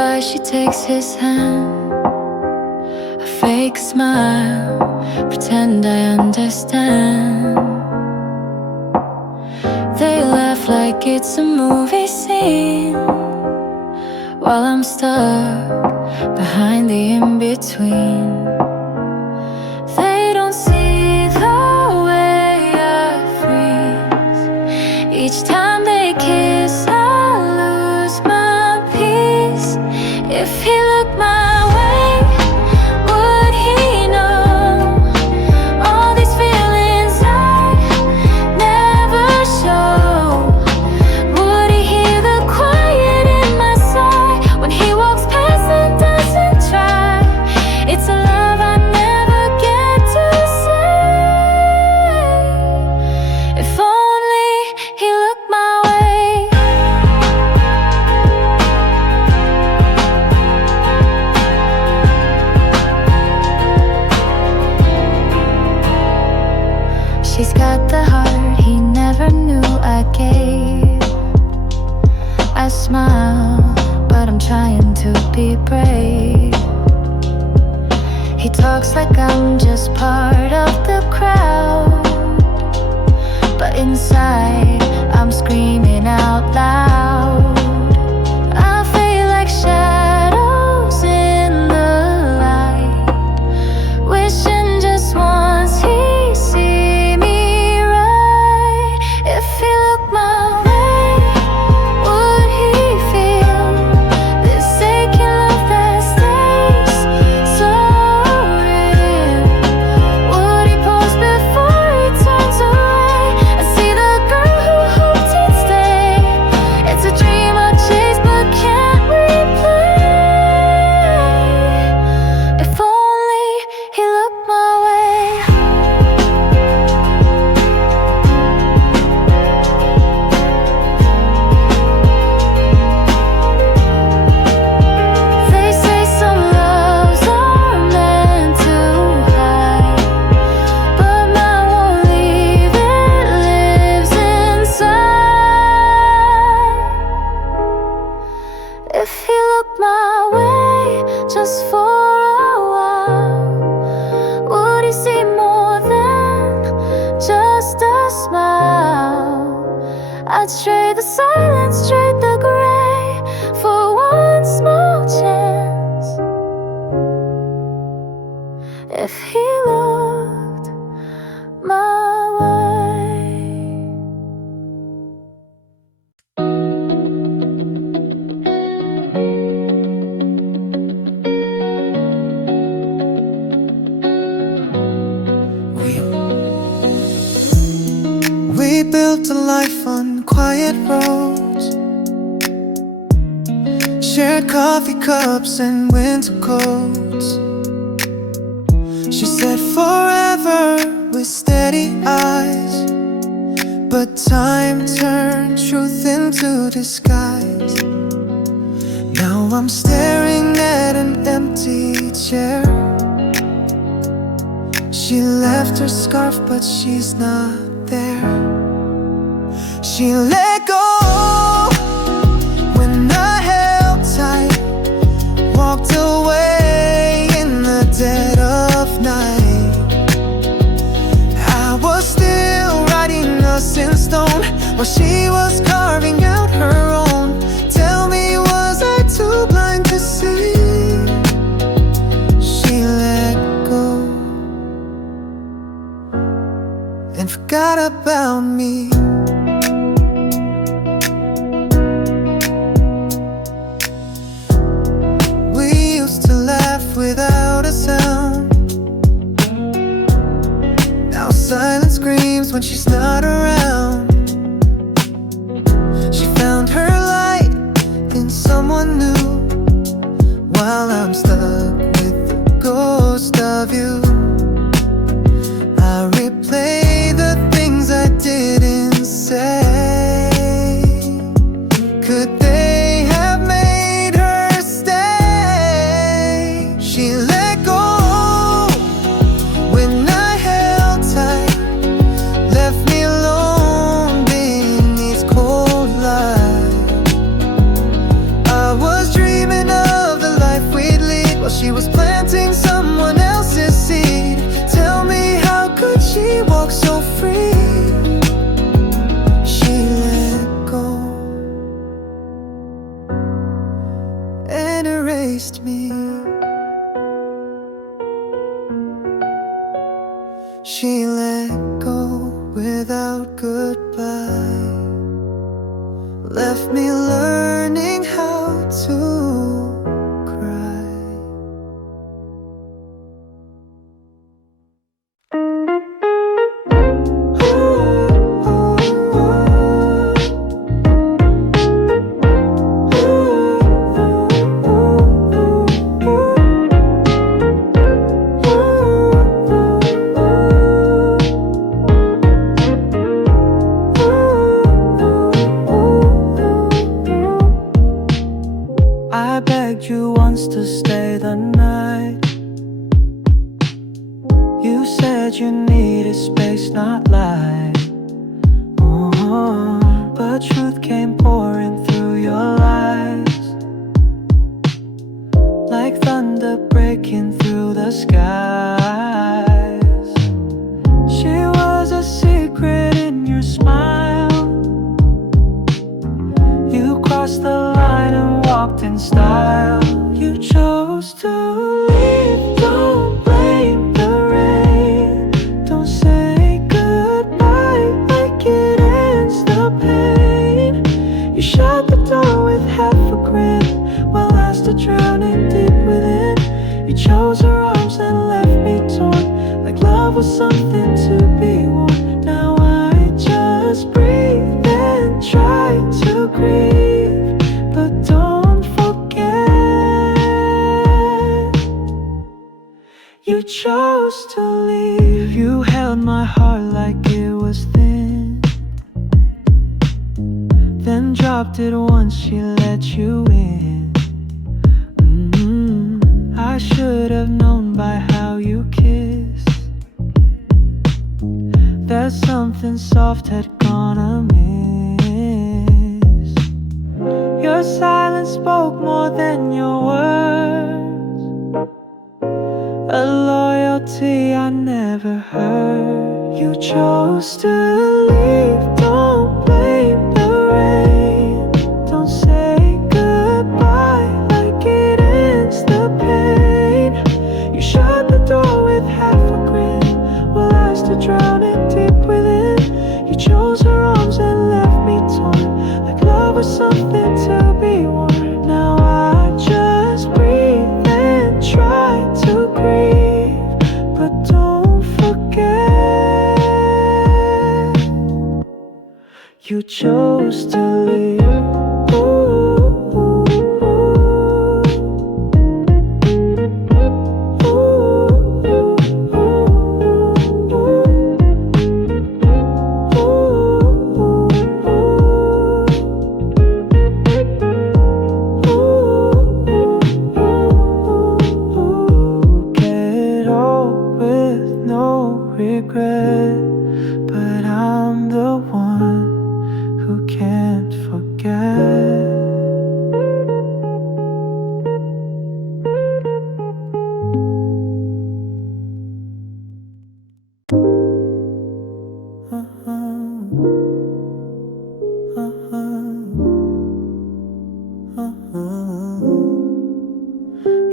goodbye, she takes his hand. A fake smile, pretend I understand. They laugh like it's a movie scene, while I'm stuck behind the in-between. They don't see the way I freeze. Each time they kiss, I lose my peace. If he looked my way, would he know all these feelings I never show? Would he hear the quiet in my sigh when he walks past and doesn't try? It's a love I never get to say. If only he looked my way. She's got the heart he never knew I gave. I smile, but I'm trying to be brave. He talks like I'm just part of the crowd, but inside I'm screaming out loud. I feel like shadows in the light, wishing just once he'd see me right. If he looked my way, would he feel this aching love that stays so real? Would he pause before he turns away? I see the girl who hoped he'd stay. It's a dream I chase but can't replay. If only he looked my way. They say some loves are meant to hide, but mine won't leave, it lives inside. If he looked my way just for a while, would he see more than just a smile? I'd trade the silence, trade the gray for one small chance. If he looked my way. We built a life on quiet roads, shared coffee cups and winter coats. She said forever with steady eyes, but time turned truth into disguise. Now I'm staring at an empty chair. She left her scarf but she's not there. She let go when I held tight, walked away in the dead of night. I was still writing us in stone while she was carving out her own. Tell me, was I too blind to see? She let go and forgot about me. We used to laugh without a sound. Now silence screams when she's not around. She found her light in someone new, while I'm stuck with the ghost of you. I replay the things I didn't she was planting someone else's seed. Tell me, how could she walk so free? She let go and erased me. She let go without goodbye, left me learning how to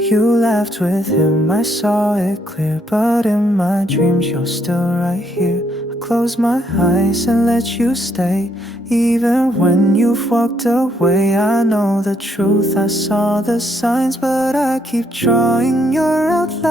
You laughed with him, I saw it clear. But in my dreams you're still right here. I close my eyes and let you stay. Even when you've walked away, I know the truth, I saw the signs. But I keep drawing your outlines.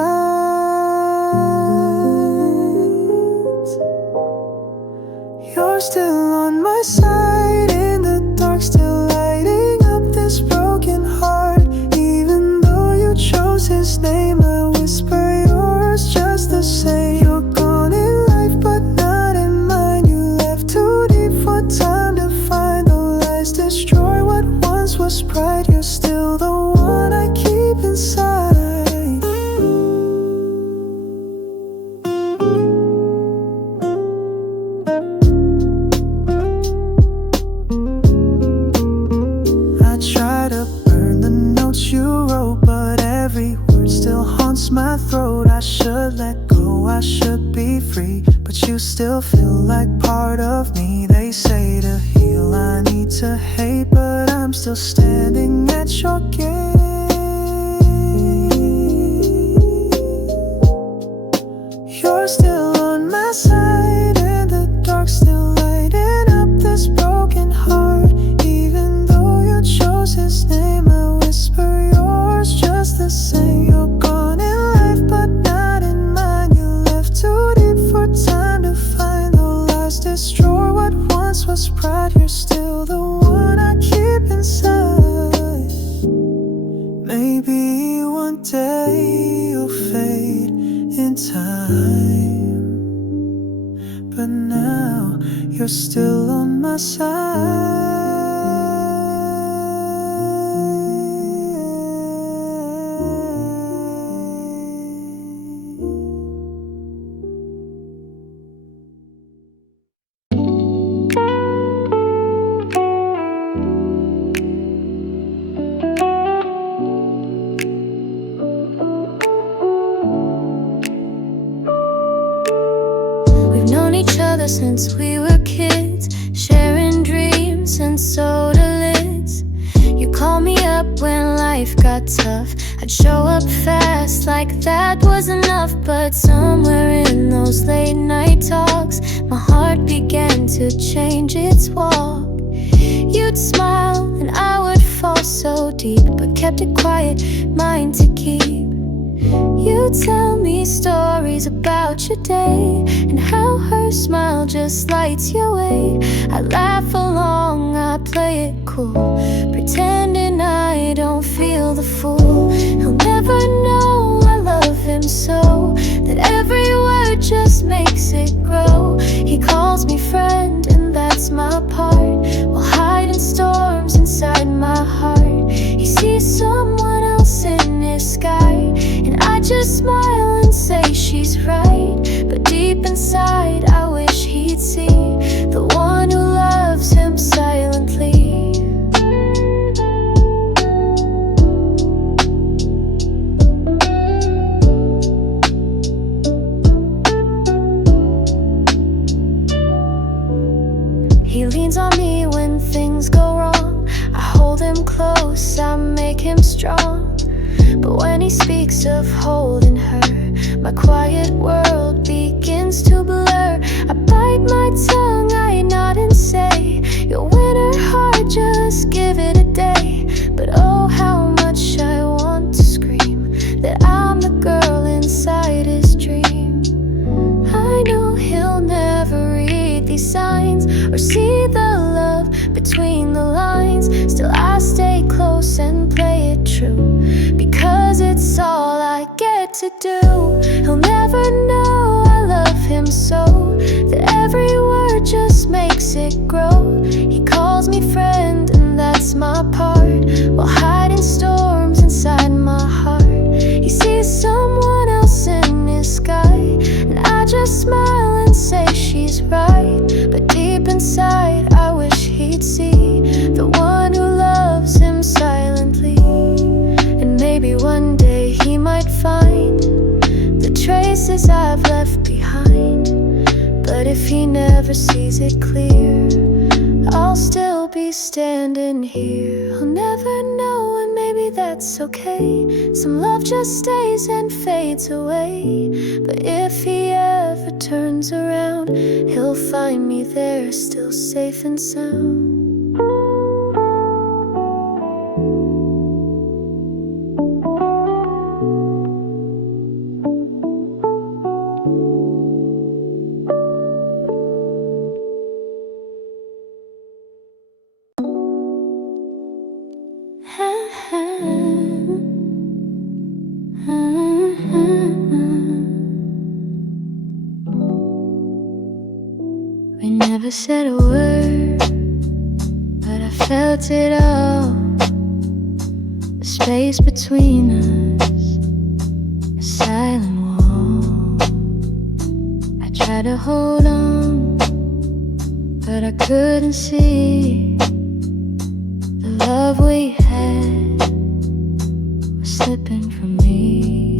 You're still on my side, in the dark, still lighting up this broken heart. Even though you chose his name, I whisper yours just the same. You're gone in life but not in mine. You left too deep for time to find. The lies destroy what once was pride. You're still the one I keep inside. I try to burn the notes you wrote, but every word still haunts my throat. I should let go, I should be free, but you still feel like part of me. They say to heal I need to hate, but I'm still standing at your gate. You're still on my side, and the dark still lighting up this broken heart. Even though you chose his name, I whisper yours just the same. You're gone in life, but not in mine. You left too deep for time to find. Though lies destroy what once was pride, you're still the one I keep inside. Maybe one day you'll fade in time, but now you're still on my side. We've known each other since we were kids, sharing dreams and soda lids. You called me up when life got tough. I'd show up fast like that was enough. But somewhere in those late night talks, my heart began to change its walk. You'd smile and I would fall so deep, but kept it quiet, mine to keep. You tell me stories about your day and how her smile just lights your way. I laugh along, I play it cool, pretending I don't feel the fool. He'll never know I love him so, that every word just makes it grow. He calls me friend and that's my part, while hiding storms inside my heart. He sees someone else in his sky, and I just smile and say she's right. But deep inside I wish he'd see the one who loves him silently. He leans on me when things go wrong. I hold him close, I make him strong. But when he speaks of holding her, my quiet world begins to blur. I bite my tongue, I nod and say, you'll win her heart, just give it a day. But oh, how much I want to scream that I'm the girl inside his dream. I know he'll never read these signs or see the love between the lines. Still I stay close and play it true, because it's all I get to do. He'll never know I love him so, that every word just makes it grow. He calls me friend and that's my part, while hiding storms inside my heart. He sees someone else in his sky, and I just smile and say she's right. But deep inside I wish he'd see the one who loves him silently. And maybe one day he might find the traces I've left behind. But if he never sees it clear, I'll still be standing here. He'll never know, and maybe that's okay. Some love just stays and fades away. But if he ever turns around, he'll find me there, still safe and sound. We never said a word, but I felt it all. The space between us, a silent wall. I tried to hold on, but I couldn't see the love we had was slipping from me.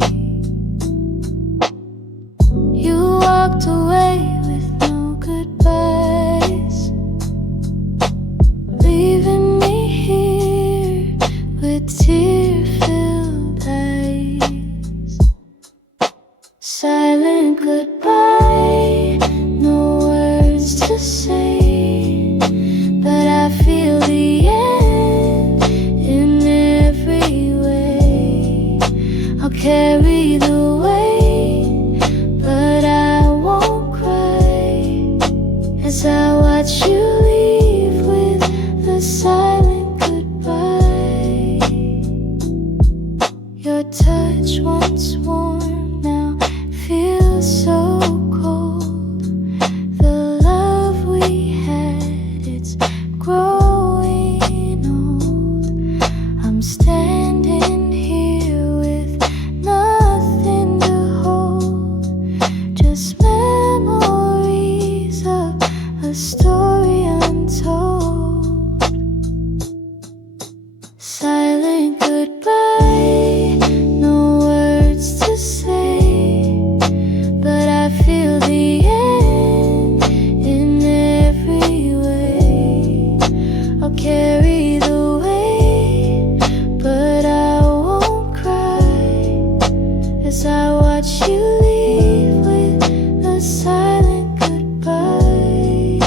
I watch you leave with a silent goodbye.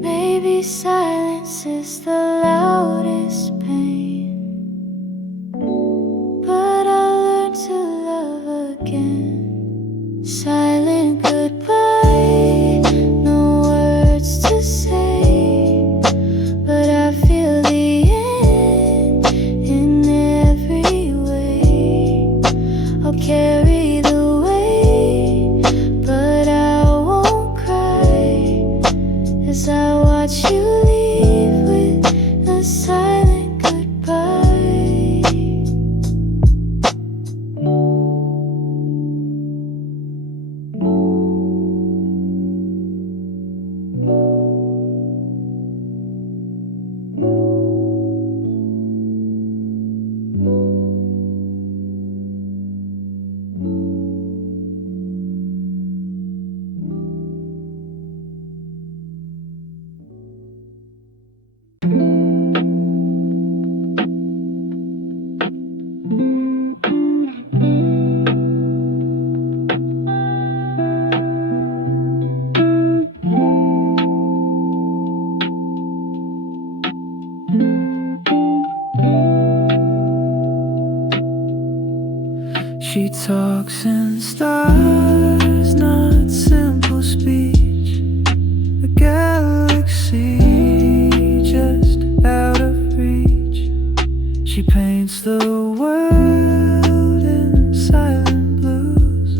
Maybe silence is the loudest pain, but I learned to love again. Silent goodbye, no words to say, but I feel the end in every way. I'll carry the weight, but I won't cry as I watch you leave with a silent goodbye. She talks in stars, not simple speech. A galaxy just out of reach. She paints the world in silent blues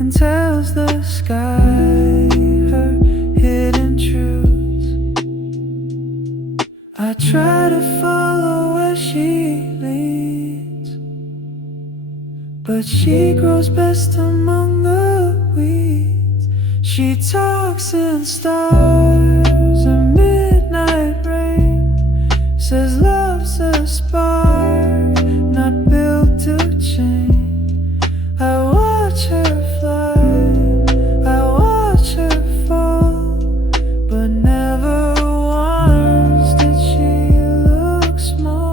and tells the sky her hidden truths. I try to follow where she leads, but she grows best among the weeds. She talks in stars and midnight rain, says love's a spark, not built to chain. I watch her fly, I watch her fall, but never once did she look small.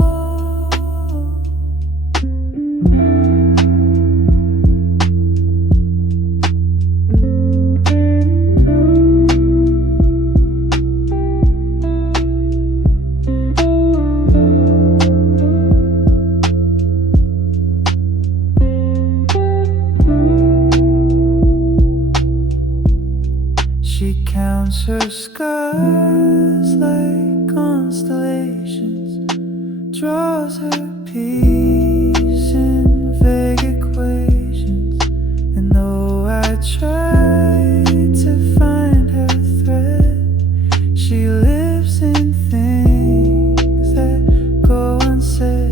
She counts her scars like constellations, draws her peace in vague equations. And though I try to find her thread, she lives in things that go unsaid.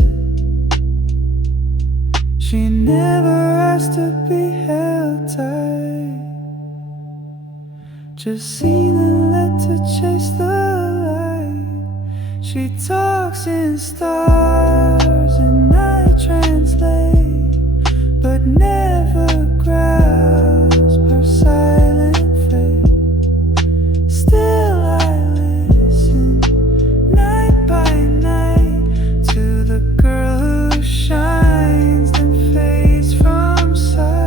She never asked to be held tight, just seen and led to chase the light. She talks in stars and I translate, but never grasp her silent fate. Still I listen night by night to the girl who shines and fades from sight.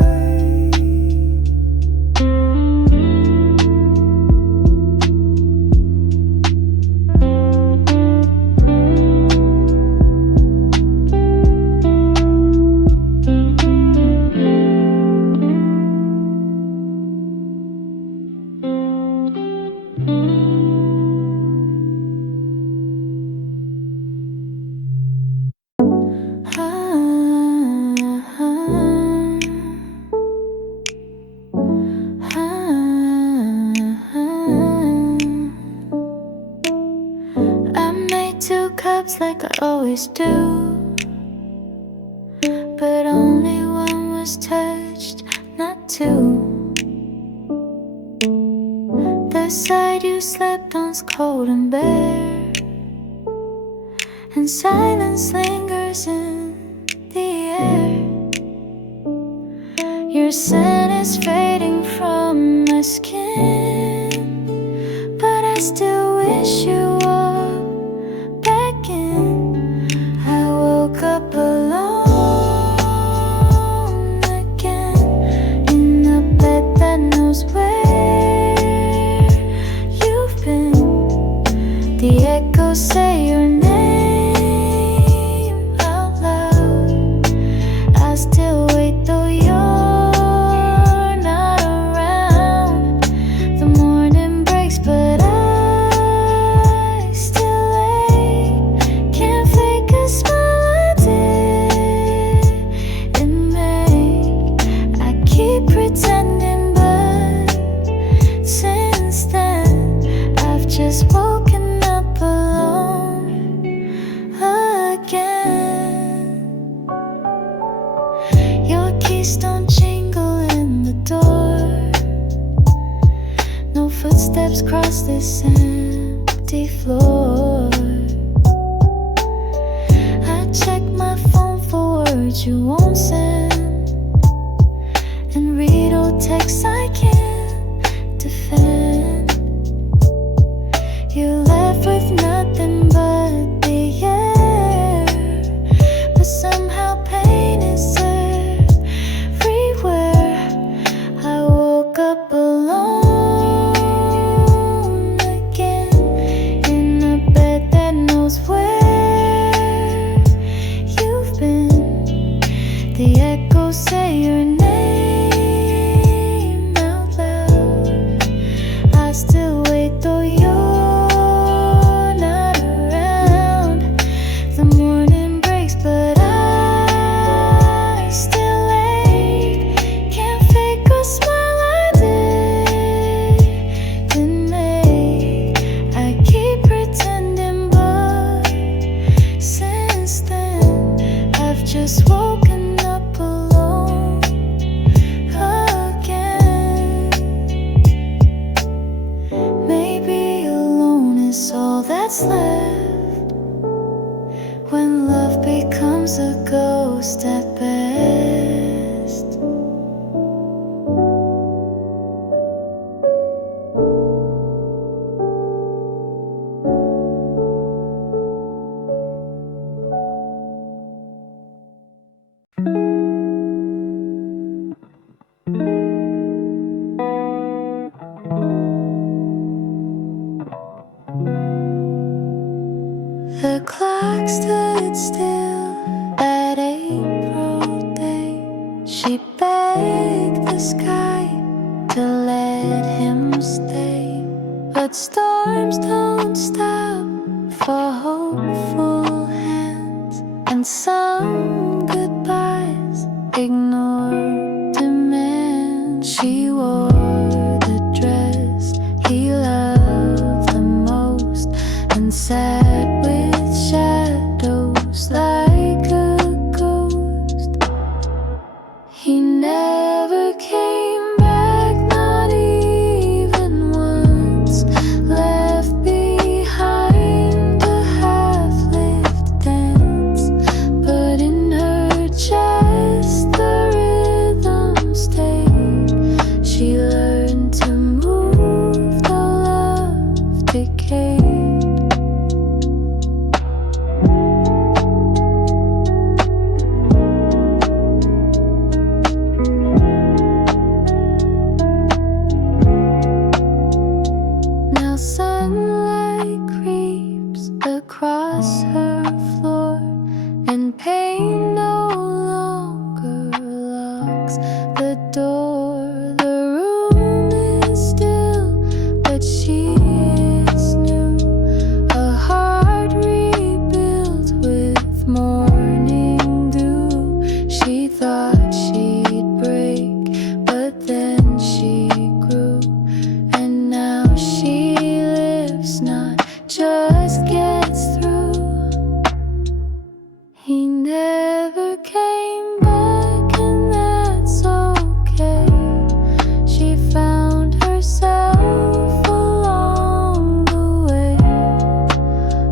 I made 2 cups like I always do, but only one was touched, not 2. The side you slept on's cold and bare, and silence lingers in the air. Your scent is fading from my skin, but I still wish you walked back in. I woke up alone keys don't jingle in the door. No footsteps cross this empty floor. I check my phone for words you won't send, and read old texts I can't defend. You left with nothing but the air, but somehow pain is everywhere. I woke up alone again, in a bed that knows where you've been. The echoes say your name out loud. I still wait though you're not around. The morning breaks but I still late. Can't fake a smile I didn't make. I keep pretending but since then I've just woken up alone again. Maybe alone is all that's left, when love becomes a ghost at best. The clock stood still that April day. She begged the sky to let him stay, but storms don't stop for hopeful hands, and some goodbyes ignore demands. She wore the dress he loved the most and sat with shadows like a ghost. He never came back, not even once. Left behind a half-lived dance, but in her chest the rhythm stayed. She learned to move the love decayed. Now sunlight creeps across her floor, and pain no longer locks the door. The room is still, but she is new. A heart rebuilt with morning dew. She thought she'd break, but then she grew, and now she lives, not just gets through. He never came back, and that's okay. She found herself along the way.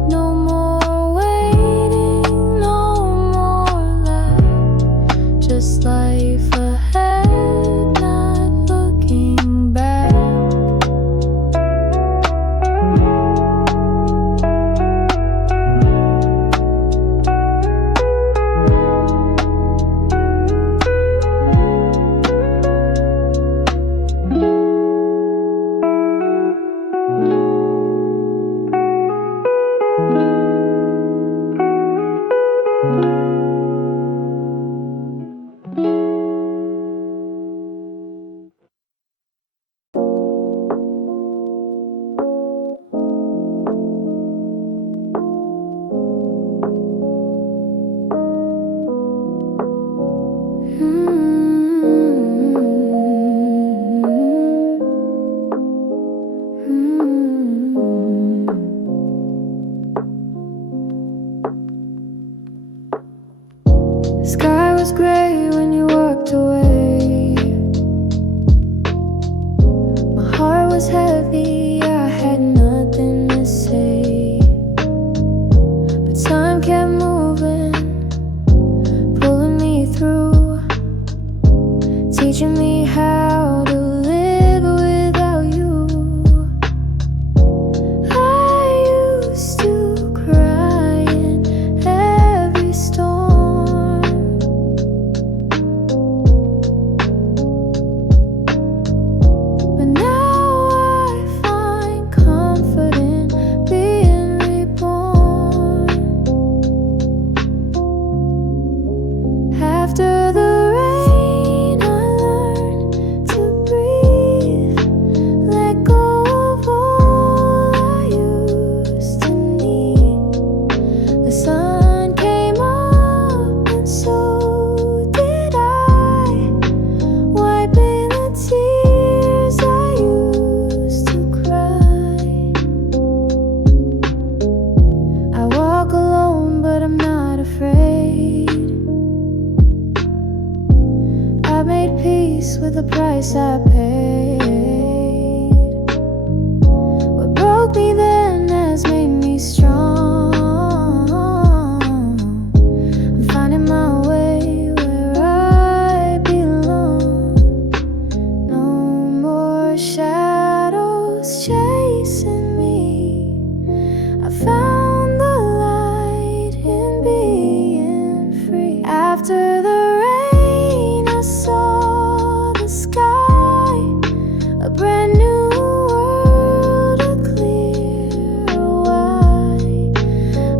No more waiting, no more life, just life ahead, not looking back. Sky was gray when you walked away. made peace with the price I paid. What broke me then has made me strong. I'm finding my way where I belong. No more shadows chasing me. I found the light in being free. After the rain, I saw the sky, a brand new world, a clear white.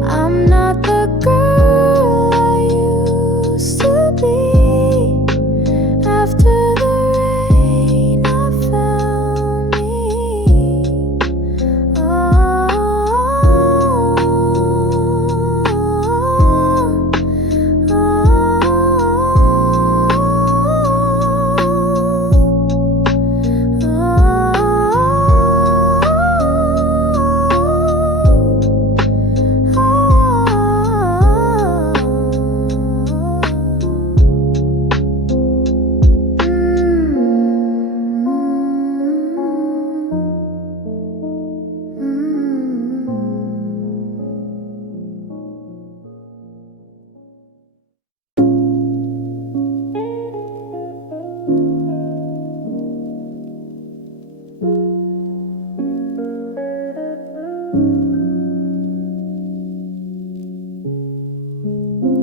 I'm not the girl I used to be. After the rain, I found me.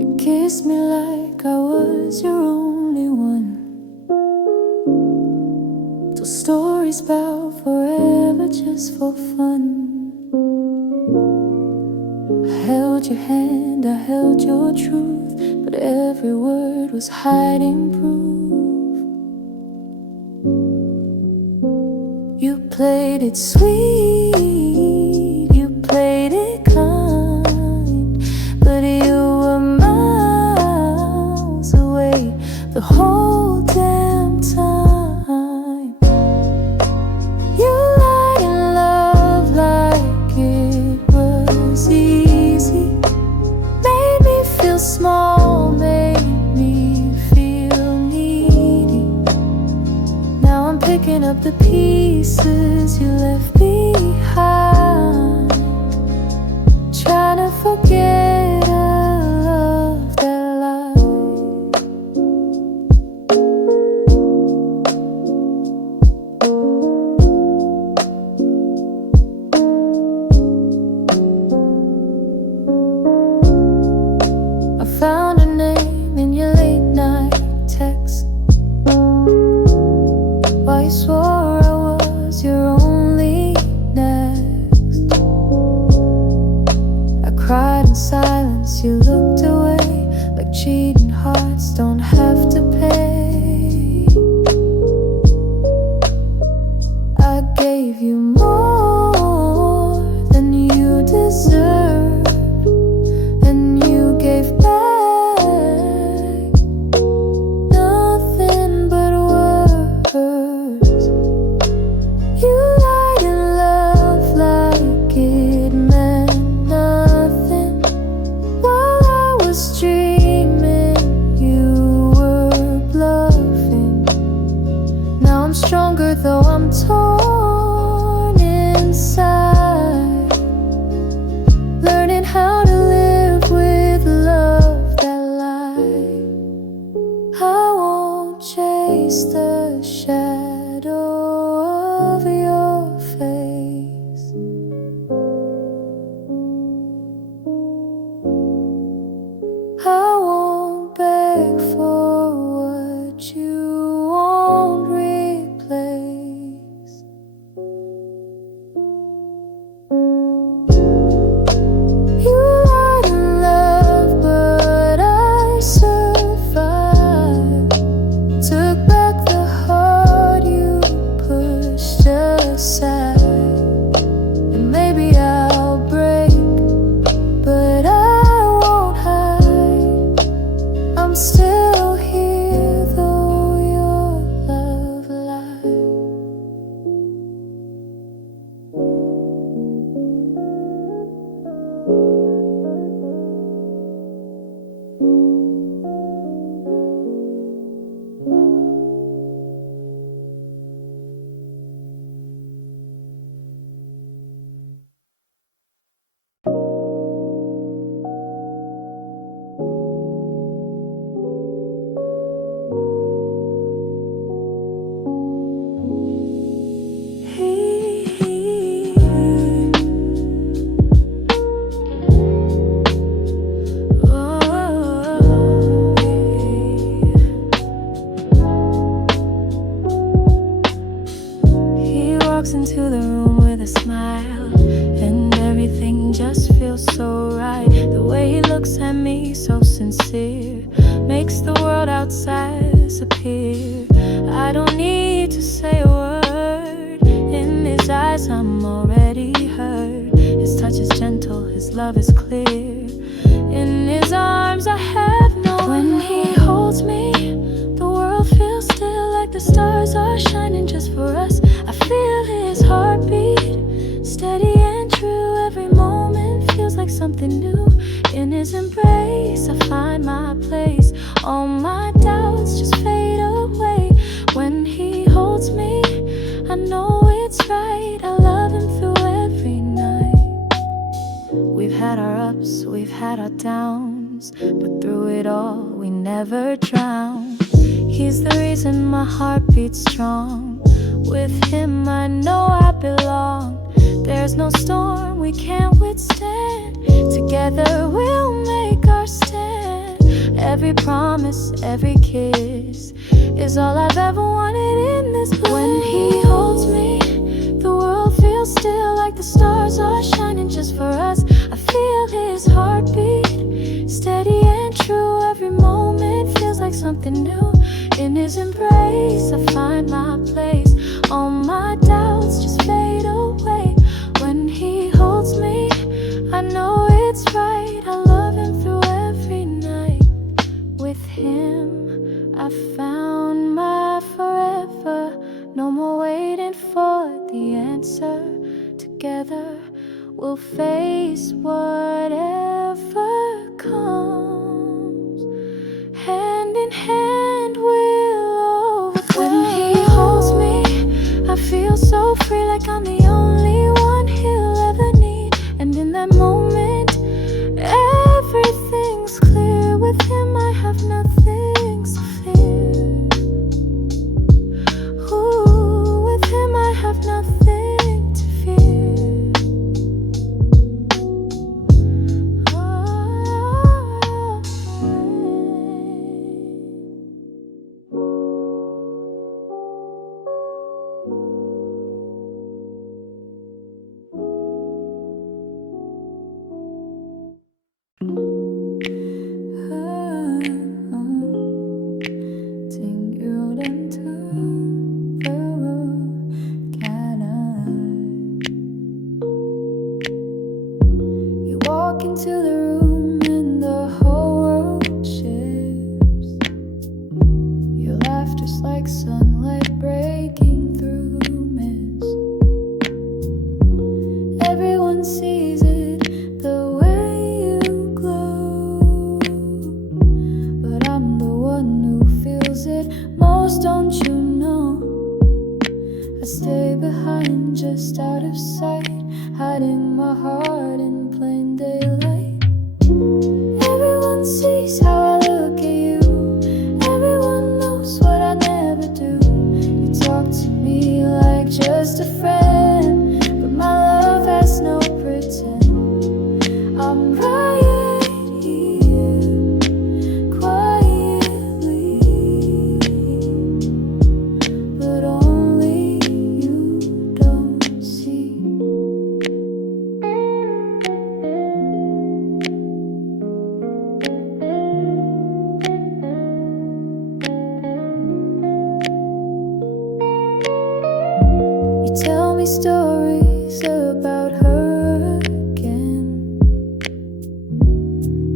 You kissed me like I was your only one. Told stories about forever just for fun. I held your hand, I held your truth, but every word was hiding proof. You played it sweet, you played it kind, but you were miles away the whole damn time. You lied in love like it was easy, made me feel small, made me feel needy. Now I'm picking up the pieces you left behind, trying to forget a love that lied. I found a name in your late night text. Why you swore I was your only next. I cried in silence, you looked away, like cheating hearts don't have to pay. I gave you more than you deserved, and you gave back nothing but words. You lied in love like it meant nothing. While I was dreaming, you were bluffing. Now I'm stronger though I'm torn inside, learning how to live with love that lied. I won't chase the shadow of your face. I won't beg for what you won't replace. You lied in love, but I survived. Took back the heart says appear. I don't need to say a word. In his eyes I'm already heard. His touch is gentle, his love is clear. In his arms I have no When he holds me, the world feels still, like the stars are shining just for us. I feel his heartbeat, steady and true. Every moment feels like something new. In his embrace I find my place. All my doubts just fade away. When he holds me, I know it's right. I love him through every night. We've had our ups, we've had our downs, but through it all we never drown. He's the reason my heart beats strong. With him I know I belong. There's no storm we can't withstand. Together we'll make our stand. Every promise, every kiss is all I've ever wanted in this bliss. When he holds me, the world feels still, like the stars are shining just for us. I feel his heartbeat, steady and true. Every moment feels like something new. In his embrace I find my place. All my doubts just fade away. When he holds me, I know it's right. I love him through every night. With him I found my forever. No more waiting for the answer. Together we'll face whatever comes. Hand in hand we'll overcome. When he holds me, I feel so free, like I'm the only one he'll ever need. And in that moment, everything's clear. With him I have nothing to fear. Ooh, with him I have nothing to fear. You walk into the room and the whole world shifts. Your laughter's like sunlight breaking through mist. Everyone sees it, the way you glow, but I'm the one who feels it most, don't you know? I stay behind, just out of sight, hiding my heart in plain daylight. Everyone sees how I look at you. Everyone knows what I never do. You talk to me like just a friend, but my love has no pretend. I'm right here, quietly, but only you don't see. You tell me stories about her again,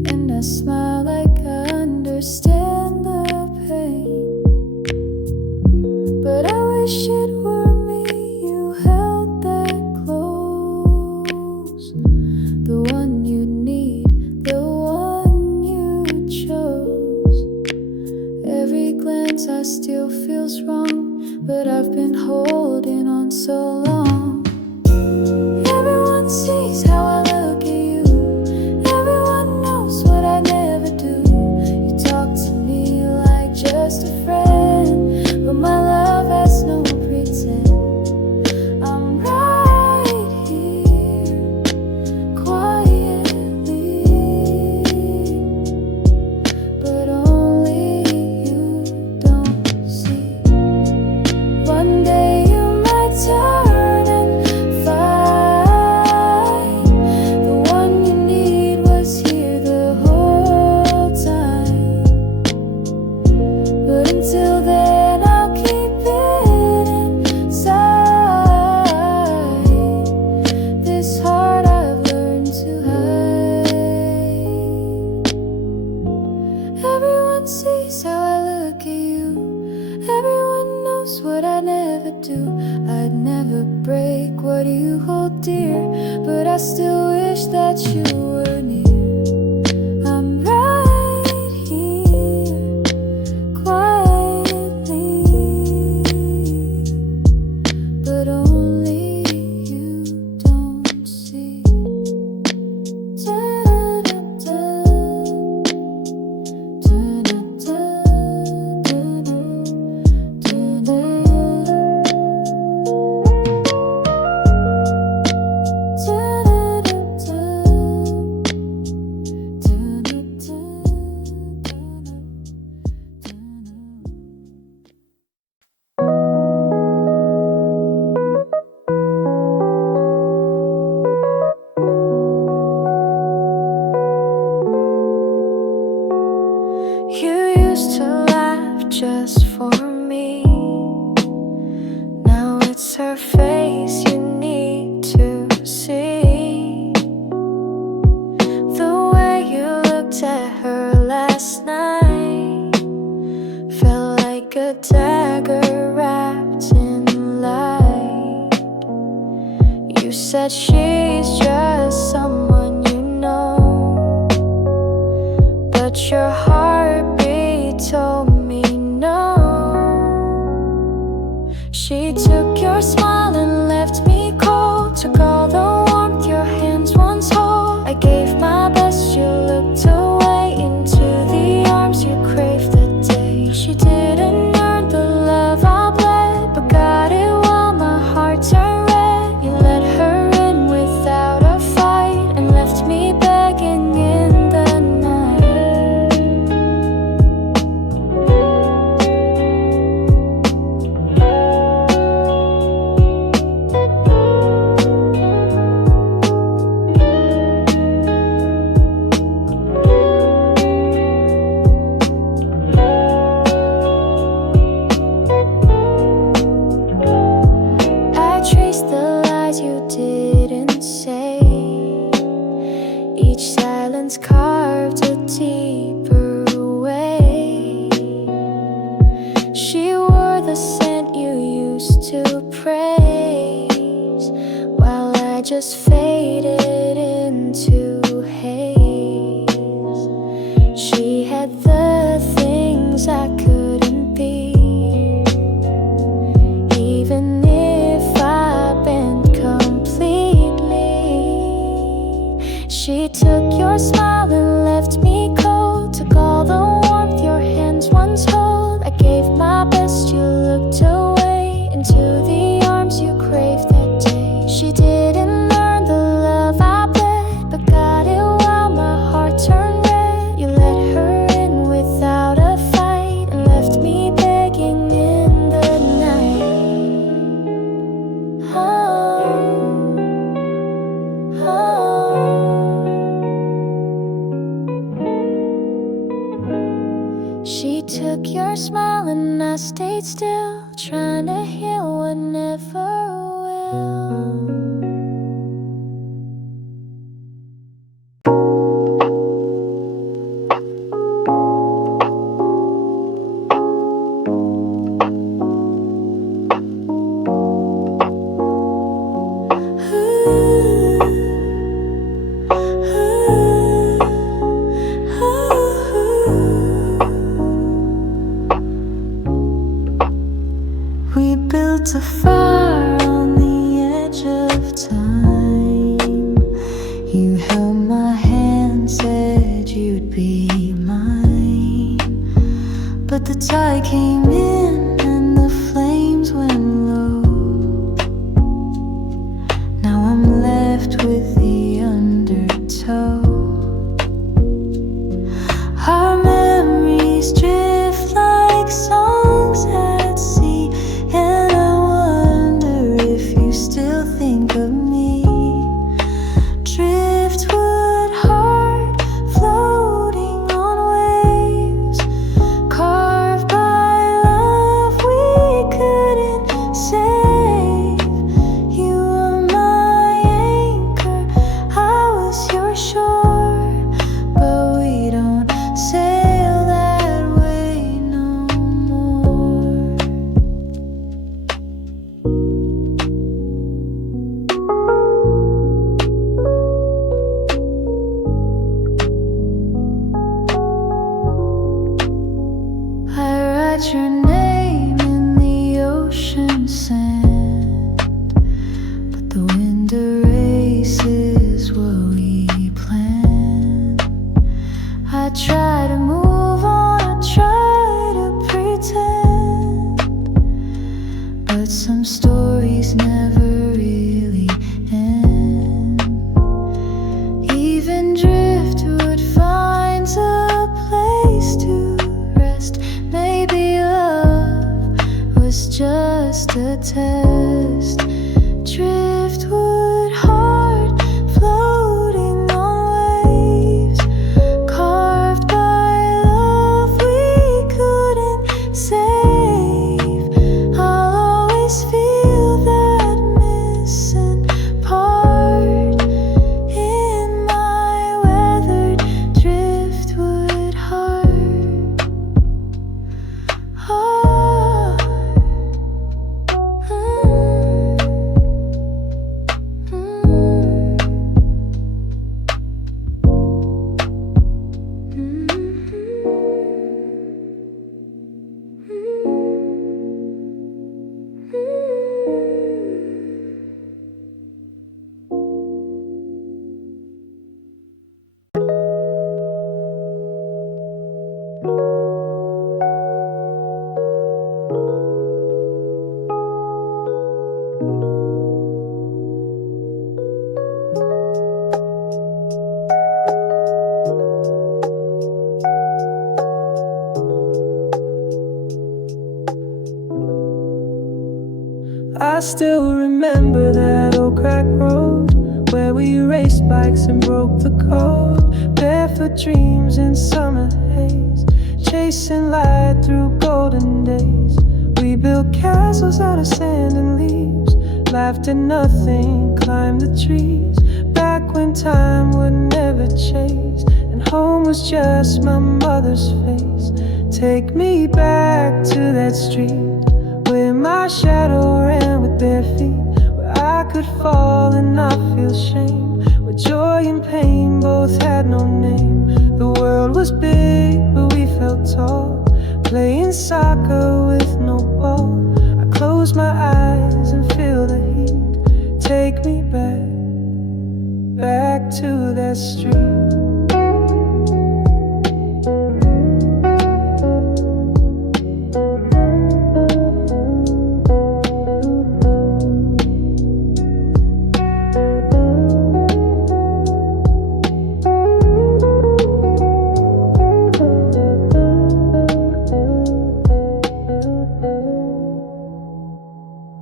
and I smile like I understand the pain. But I wish it were me you held that close, the one you need, the one you chose. Every glance I still feels wrong, but I've been holding on so long. Everyone sees how I look at you. Everyone knows what I never do. You talk to me like just a friend, but my love has no pretend. I'm right here, quietly, but only you don't see. One day you might turn and find Until then I'll keep it inside. This heart I've learned to hide. Everyone sees how I look at you. Everyone knows what I never do. I'd never break what you hold dear, but I still wish that you were near. I'm right here, quietly, but only you don't see. Da-da-da, da-da-da, You used to laugh just for me. Now it's her face you need to see. The way you looked at her last night felt like a dagger wrapped in light. You said she's just someone you know, but your heartbeat told me no. She took your smile and left me cold. Took all the warmth your hands once hold. I gave my best, you looked away into the arms you craved that day. She didn't earn the love I bled, but got it while my heart turned red. You let her in without a fight and left me begging in the night. I traced the lies you didn't say. Each silence carved a deeper way. She wore the scent you used to praise, while I just faded into haze. She had the things I couldn't be, even if I bent completely. She took your smile and left me cold. Took all the warmth your hands once hold. I gave my best, you looked away into the arms you craved that day. She didn't earn the love I bled, but got it while my heart turned red. You let her in without a fight and left me begging in the night. Oh, oh. She took your smile and I stayed still, trying to heal what never will. We built a fire on the edge of time. You held my hand, said you'd be mine. But the tide came in and the flames went low. Now I'm left with the undertow. Our memories drift like songs at sea, and I wonder if you still think of me. Driftwood heart floating on waves, carved by your name in the ocean sand, but the wind erases what we planned. I try to move on, I try to pretend, but some stories never really end. Even driftwood finds a place to rest. Maybe love was just a test. Driftwood heart floating on waves, carved by love we couldn't save. I'll always feel that missing part in my weathered driftwood heart. I still remember that old crack road where we raced bikes and broke the code. Barefoot dreams in summer haze, chasing light through golden days. We built castles out of sand and leaves, laughed at nothing, climbed the trees. Back when time would never chase and home was just my mother's face. Take me back to that street where my shadow ran with bare feet, where I could fall and not feel shame, where joy and pain both had no name. The world was big, but we felt tall, playing soccer with no ball. I close my eyes and feel the heat. Take me back, back to that street.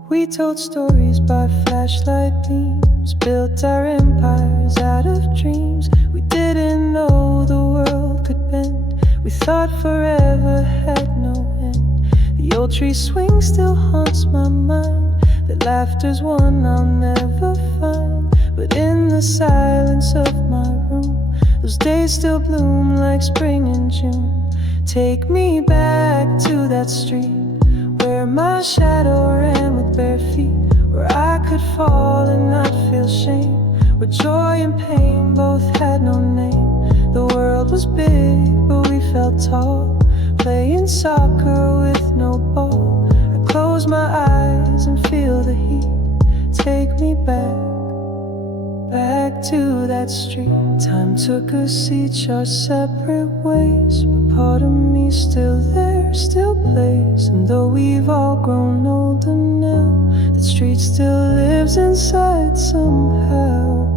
We told stories by flashlight beams, built our empires out of dreams. We didn't know the world could bend, we thought forever had no end. The old tree swing still haunts my mind, that laughter's one I'll never find. But in the silence of my room, those days still bloom like spring in June. Take me back to that street where my shadow ran with bare feet, where I could fall and not feel shame, where joy and pain both had no name. The world was big, but we felt tall, playing soccer with no ball. I close my eyes and feel the heat. Take me back, back to that street. Time took us each our separate ways, but part of me still there, still plays. And though we've all grown older now, that street still lives inside somehow.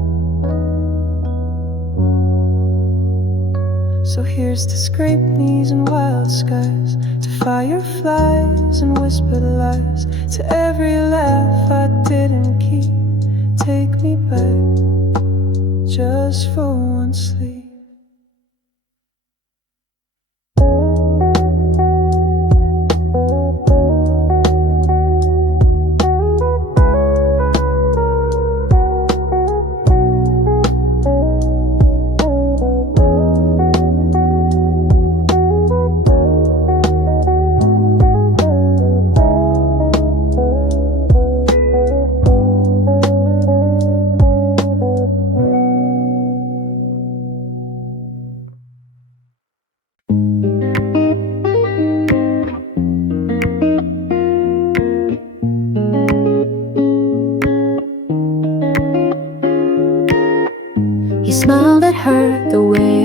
So here's to scraped knees and wild skies, to fireflies and whispered lies, to every laugh I didn't keep. Take me back, just for one sleep.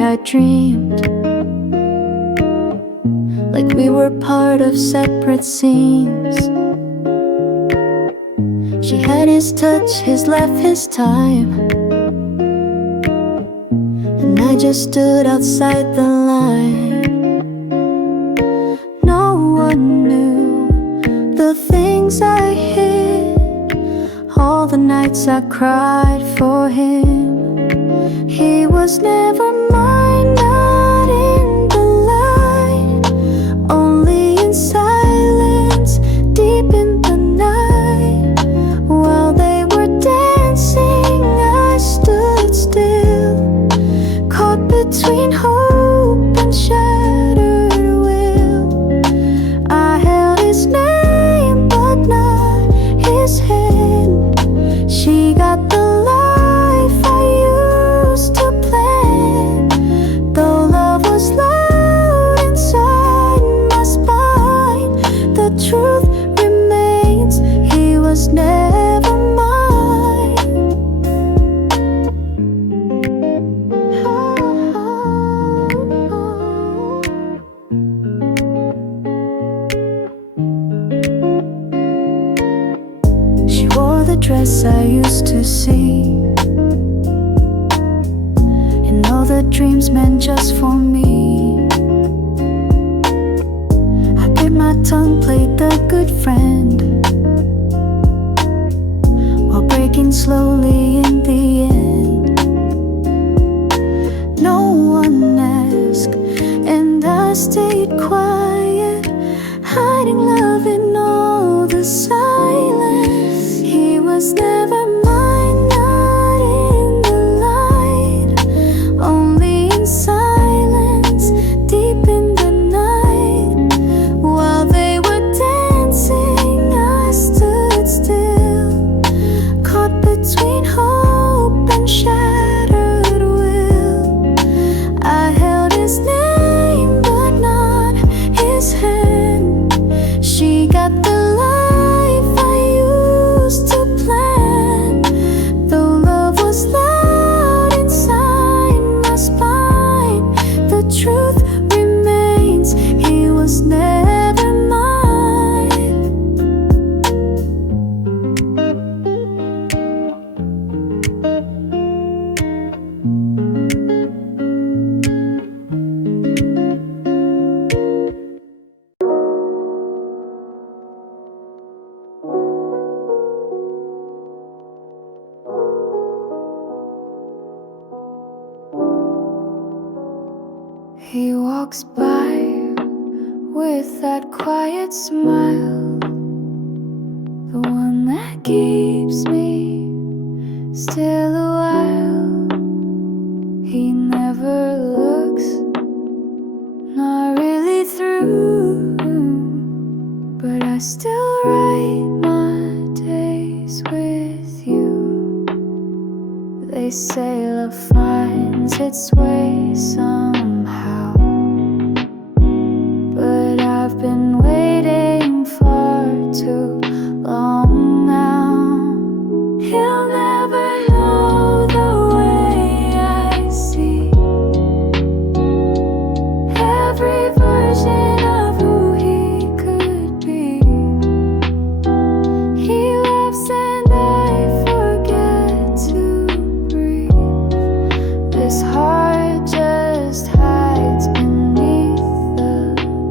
I dreamed, like we were part of separate scenes. She had his touch, his laugh, his time, and I just stood outside the line. No one knew the things I hid, all the nights I cried for him. He was never mine, not in the light, only in silence, deep in the night. While they were dancing, I stood still, caught between hope and shattered will. I held his name, but not his hand. She got the life I used to plan. Though love was loud inside my spine, the truth remains, he was never mine. She wore the dress I used to see, and all the dreams meant just for me. I bit my tongue, played the good friend, while breaking slowly in the end. No one asked, and I stayed quiet, hiding love in all the silence. He was never mine, not in the light, only in silence, deep in the night. While they were dancing, I stood still, caught between hope and shattered will. I held his name, but not his hand. She got the life I used to plan. Though love was loud inside my spine, the truth remains, he was never mine. He walks by with that quiet smile, the one that keeps me still a while. He never looks, not really through, but I still write my days with you. They say love finds its way somehow, but I've been waiting far too long now. He'll never know the way I see every version of who he could be. He laughs and I forget to breathe. This heart just hides beneath the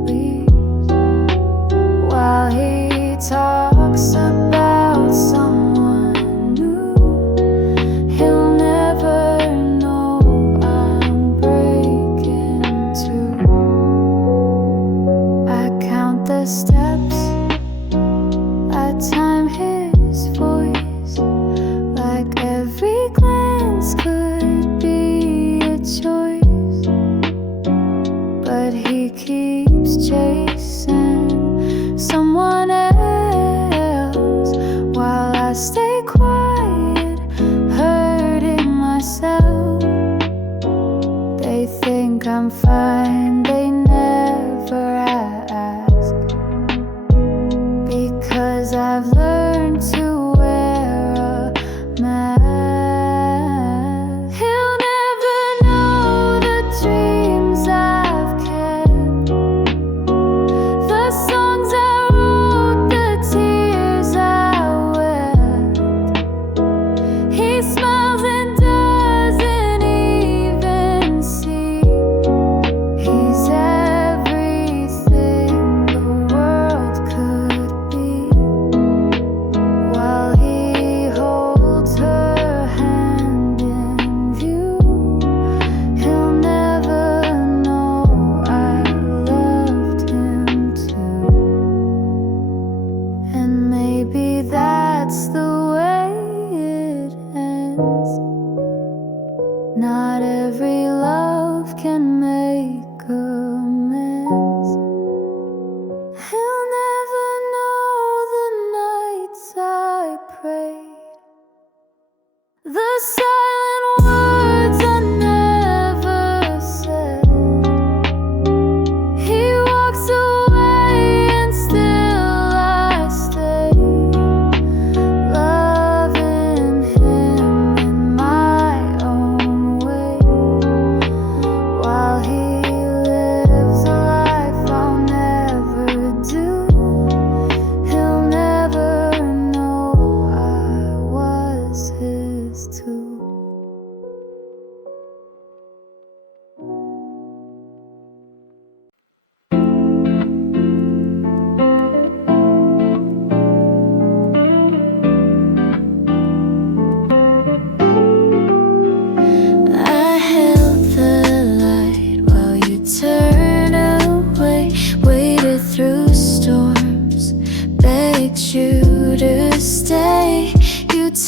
leaves, while he talks about someone new. He'll never know I'm breaking too. I count the steps, I time his voice, like every glance could be a choice. But he keeps chasing someone else, while I stay quiet, hurting myself. They think I'm fine, they never ask, because I've learned to wear a mask. He'll never know the dream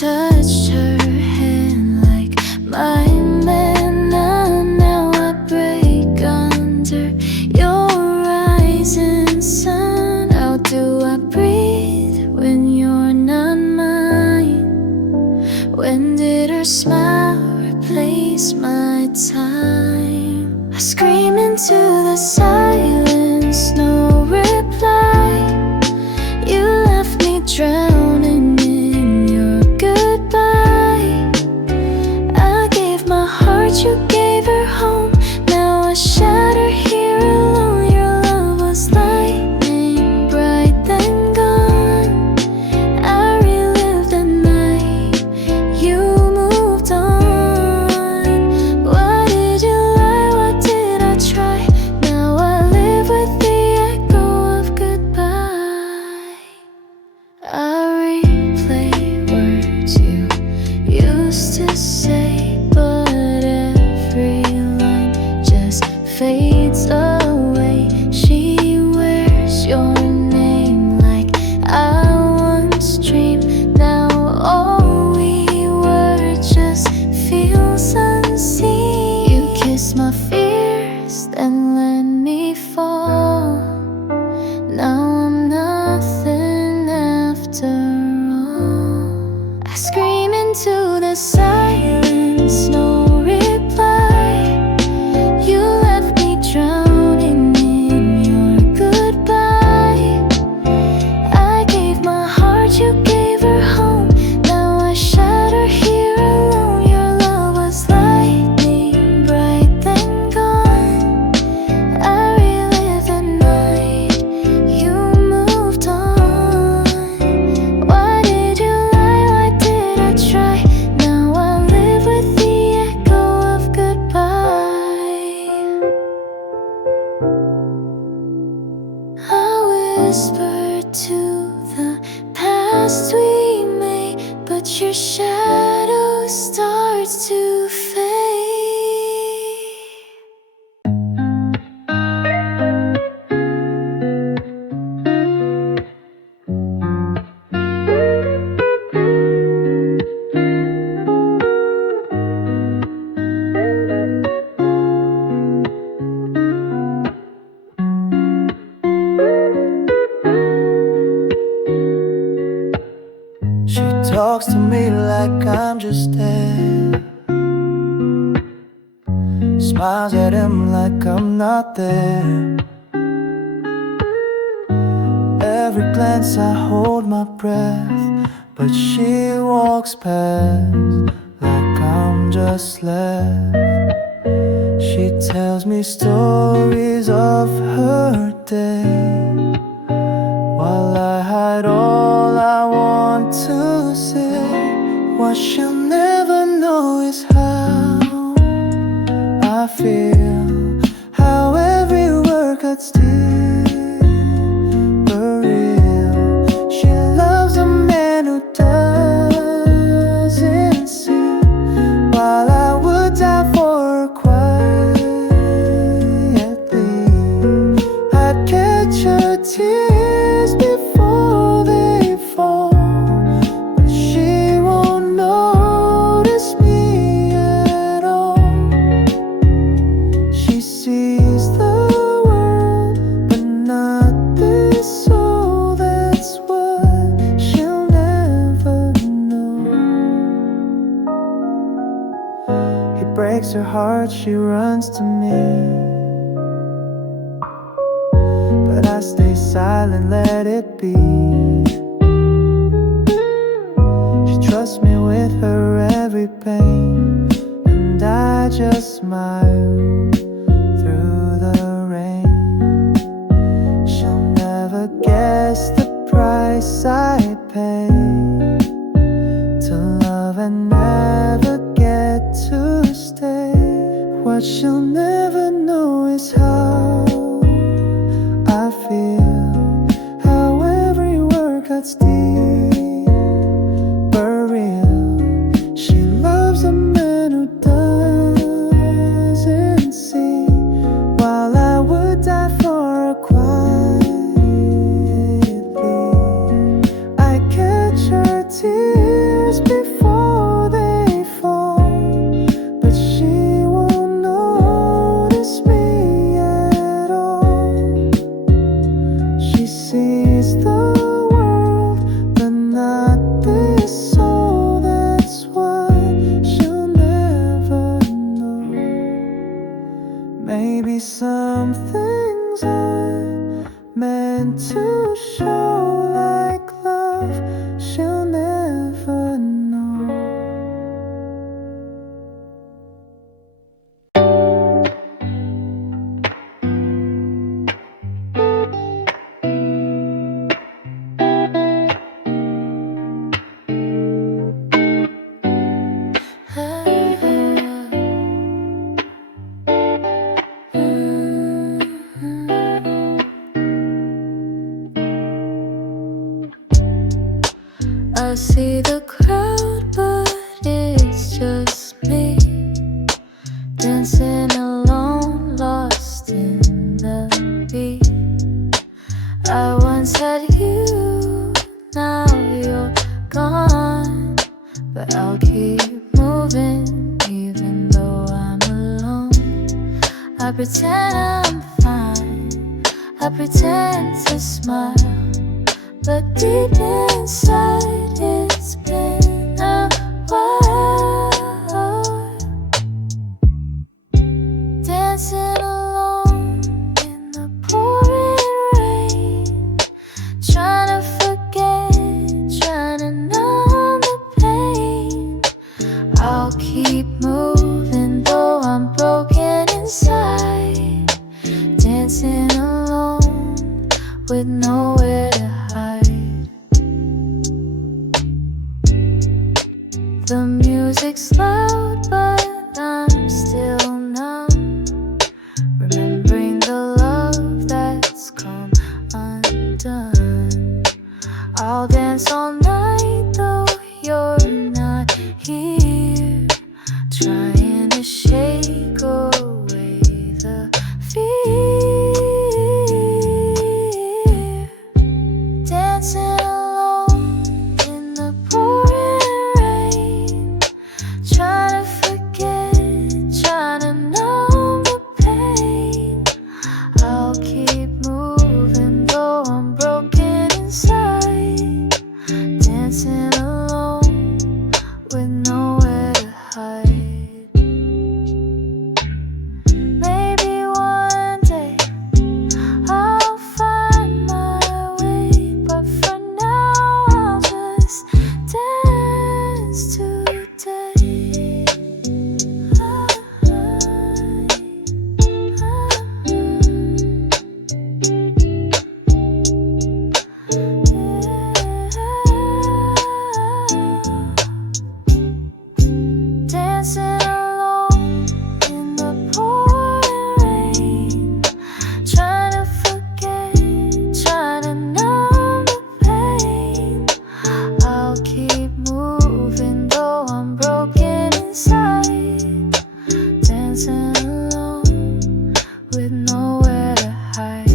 touched her hand like my manna. Now I break under your rising sun. How do I breathe when you're not mine? When did her smile replace my time? I scream into the silence, no reply. You left me drowning in your goodbye. I gave my heart, you gave her home. Now I shatter here alone. Your love was lightning, bright then gone. I relived the night you moved on. Why did you lie? What did I try? Now I live with the echo of goodbye. I replay words you used to say, but every line just fades away. She wears your name like I once dreamed. Now all we were just feels unseen. You kiss my fears, then let me fall. Now I'm nothing after all. I scream into the silence, no reply. You left me drowning in your goodbye. I gave my heart, you gave her home. Now I shatter here alone. Your love was lightning, bright then gone. I relive the night you moved on. Why did you lie? Why did I try? Now I live with the echo of goodbye. I whisper to the past we made, but your shadow starts to fade. She talks to me like I'm just there, smiles at him like I'm not there. Every glance I hold my breath, but she walks past like I'm just left. She tells me stories of her day, while I hide all I want to say. What she'll never know is how I feel, how every word cuts deep, for real. She loves a man who doesn't see, while I would die for her quietly. I'd catch her tears before they fall, but she won't notice me at all. She sees the world, but not this soul. That's what she'll never know. He breaks her heart, she runs to me, but I stay silent, let it be. She trusts me with her every pain, and I just smile through the rain. She'll never guess the price I pay to love and never get to stay. What she'll never know is how I feel, how every word cuts deep, but real. She loves a man who doesn't see, while I would die for her quietly. I catch her tears before show like love, she'll never know. I see the crowd, but it's just me dancing alone, lost in the beat. I once had you, now you're gone, but I'll keep moving even though I'm alone. I pretend I'm fine, I pretend to smile, but deep inside it's been a while. Dancing alone in the pouring rain, trying to forget, trying to numb the pain. I'll keep moving though I'm broken inside. Dancing alone with nowhere to hide. The music's loud, but I'm still numb, remembering the love that's come undone. I'll dance all night though you're not here, trying to shake away the fear. Dancing alone in the pouring rain, trying to forget, trying to numb the pain. I'll keep moving though I'm broken inside. Dancing alone with nowhere to hide. Maybe one day I'll find my way, but for now I'll just dance today. Dancing alone in the pouring rain, trying to forget, trying to numb the pain. I'll keep moving though I'm broken inside. Dancing alone with nowhere to hide.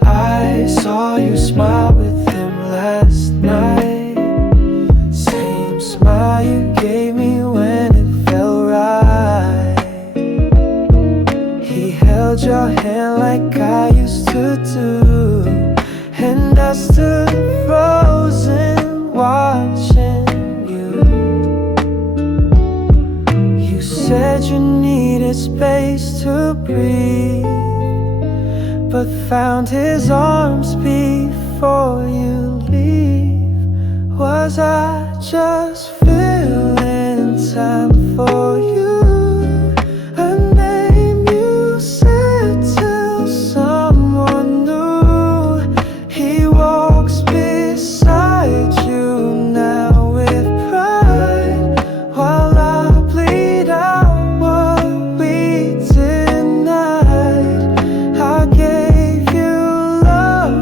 I saw you smile with him last night. Same smile you gave me when it felt right. He held your hand like I used to do, and I stood frozen watching you. You said you needed space to breathe, but found his arms before you leave. Was I just feeling time for you? A name you said till someone new. He walks beside you now with pride, while I bleed out what we denied. I gave you love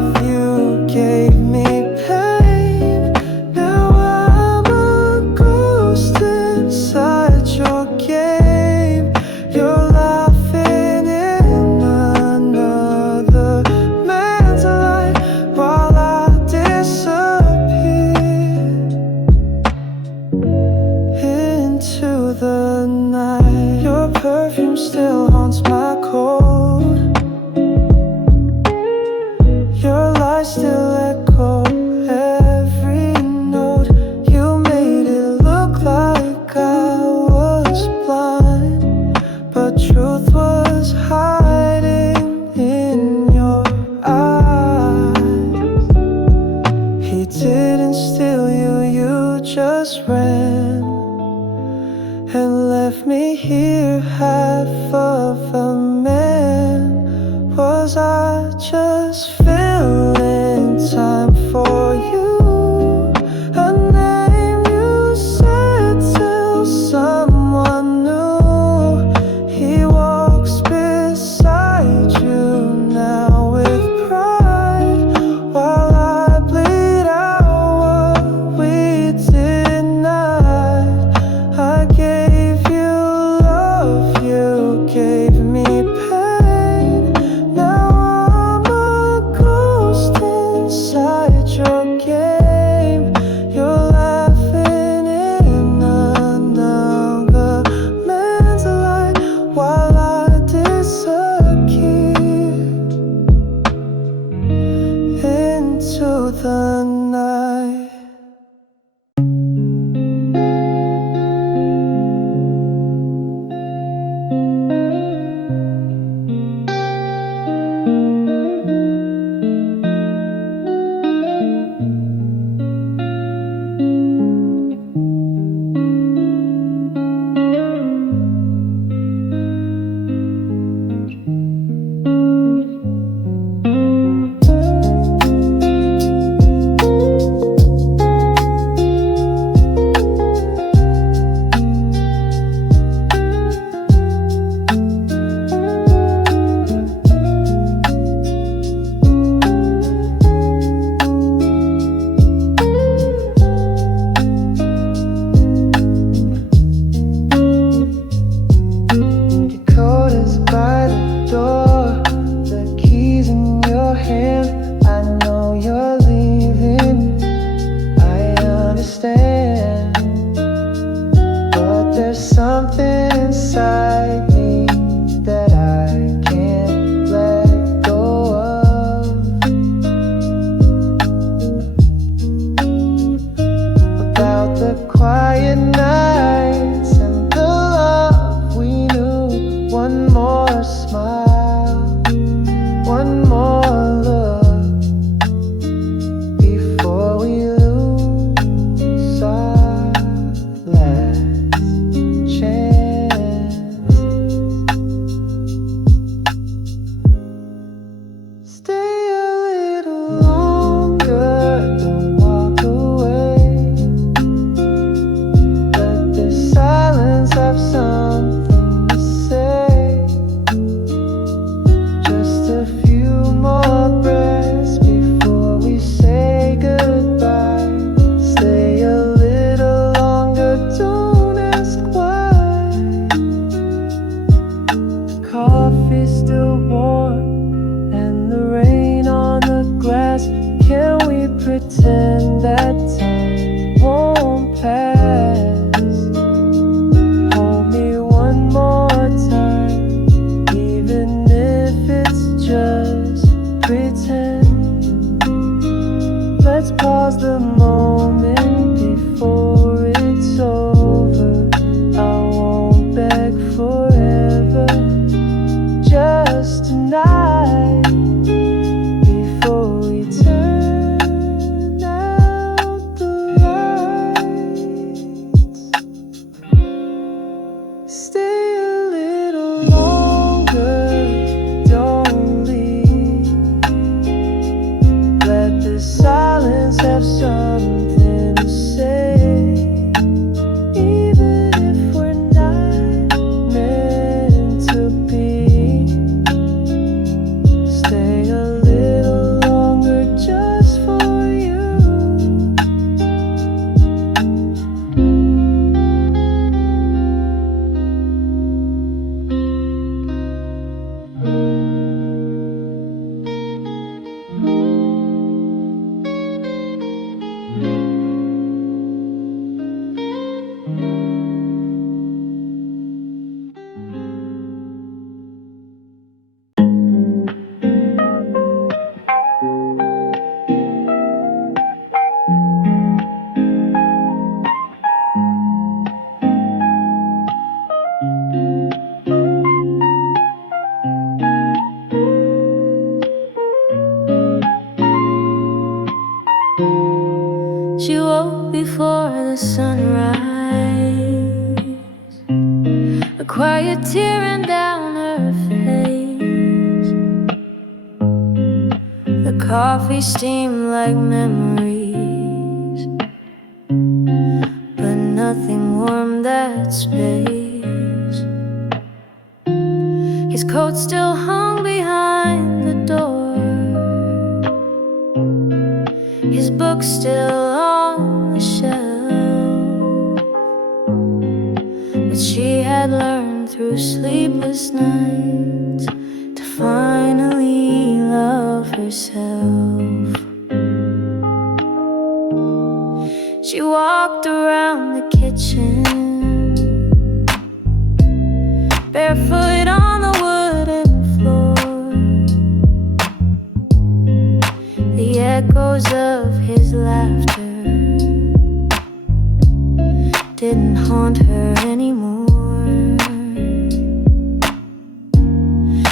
still echo every note. You made it look like I was blind, but truth was hiding in your eyes. He didn't steal you, you just ran and left me here half of a man. Was I just filling time for you? A name you said till someone new. He walks beside you now with pride, while I bleed out what we denied. I gave you love, you gave me pain. Now I'm a ghost inside your game. You're laughing in another man's light, while I disappear into the night. Your coat is by the door, the keys in your hand. I know you're leaving, I understand, but there's something inside me that I can't let go of. About the quiet nights and the love we knew. One more smile, one more look, before we lose our last chance. Stay a little longer, don't walk away. Let this silence have something to say. Just a few more breaths before we say goodbye. Stay a little longer, don't ask why. The coffee's still warm and the rain on the grass. Can we pretend that time won't pass? Hold me one more time, even if it's just pretend. Let's pause the moment before it's over. I won't beg forever, just tonight, before we turn out the lights. Stay a little longer, don't leave. Let the silence have something to say. Even if we're not meant to be, stay a little longer just for you. She woke before the sunrise, a quiet tearing down her face. The coffee steamed like memories, but nothing warmed that space. His coat still hung behind the door, his book still on the shelf, but she had learned through sleepless nights to finally love herself. She walked around the kitchen, barefoot on the wooden floor. The echoes of his laughter didn't haunt her anymore.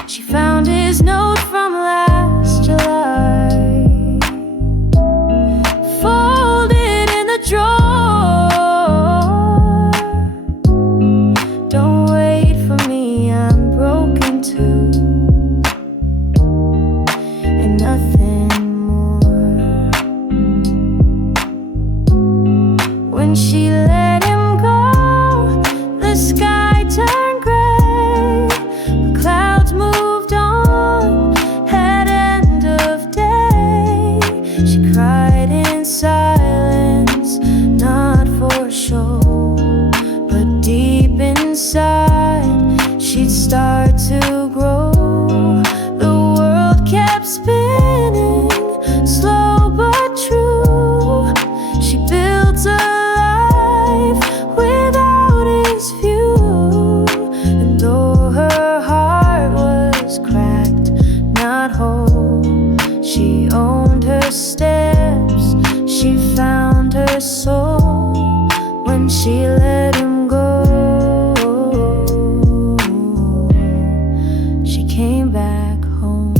She found his note from last July, folded in the drawer. Don't wait for me, I'm broken too, and nothing more. When she let him go, the sky turned gray, the clouds moved on, at end of day. She cried in silence, not for show, but deep inside she'd start to grow. The world kept spinning, slow but true. She built a life without his view, and though her heart was cracked, not whole, she owned her steps, she found her soul when she let him go. She came back home.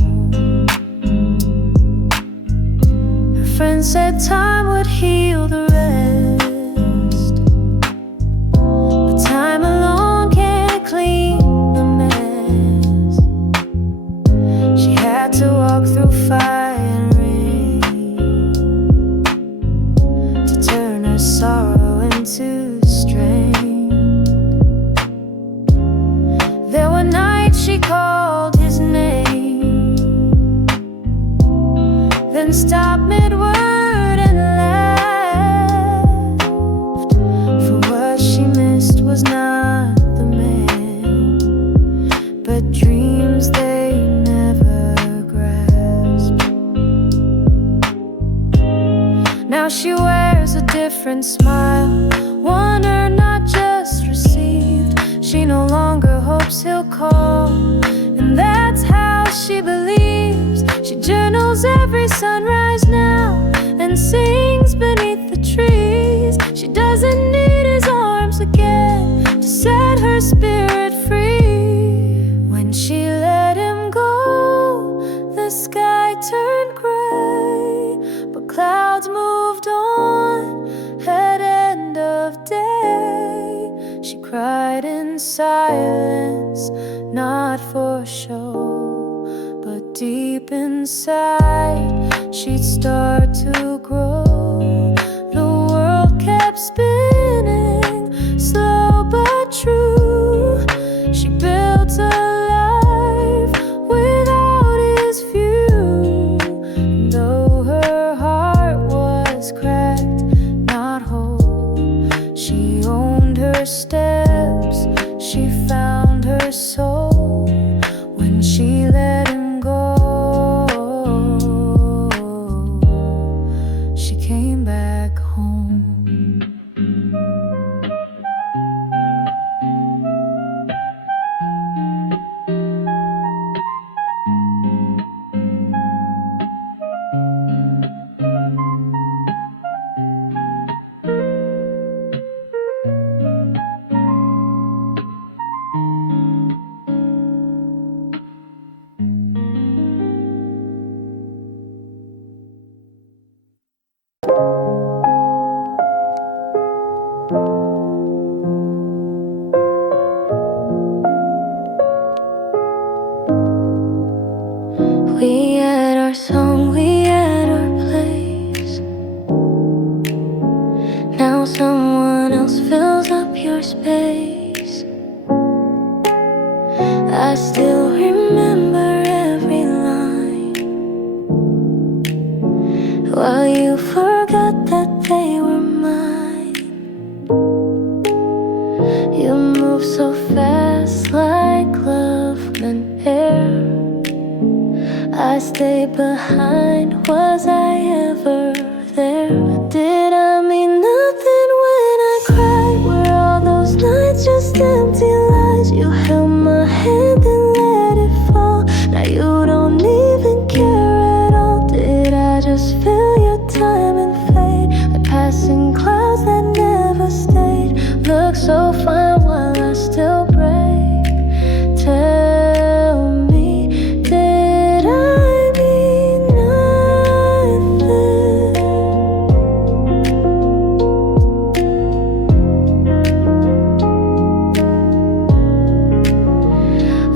Her friend said time would heal the rest, but time alone can't clean the mess. She had to walk through fire and rain to turn her sorrow into strength. There were nights she called his name, then stopped mid-word and left. For what she missed was not the man, but dreams they never grasped. Now she wears a different smile, one earned, not just received. She no longer hopes he'll call, and that's how she believes. She journals every sunrise now and sings beneath the trees. She doesn't need his arms again to set her spirit free. When she let him go, the sky turned gray, but clouds moved on at end of day. She cried in silence, not for show, but deep inside she'd start to grow. The world kept spinning, slow but true. She built a life without his view, and though her heart was cracked, not whole, she owned her steps, she found her soul when she let him go. She came back home. while you forgot that they were mine. You move so fast like love and air. I stayed behind, was I ever there? Did I mean nothing when I cried? Were all those nights just empty lies? You held my hand and let it fall. Now you don't even care at all. Did I just fill your time and fade like passing clouds that never stayed? Look so fine while I still break. Tell me, did I mean nothing?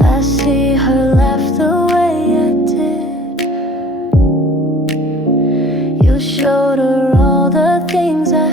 I see her laugh the way I did. You showed her all the things I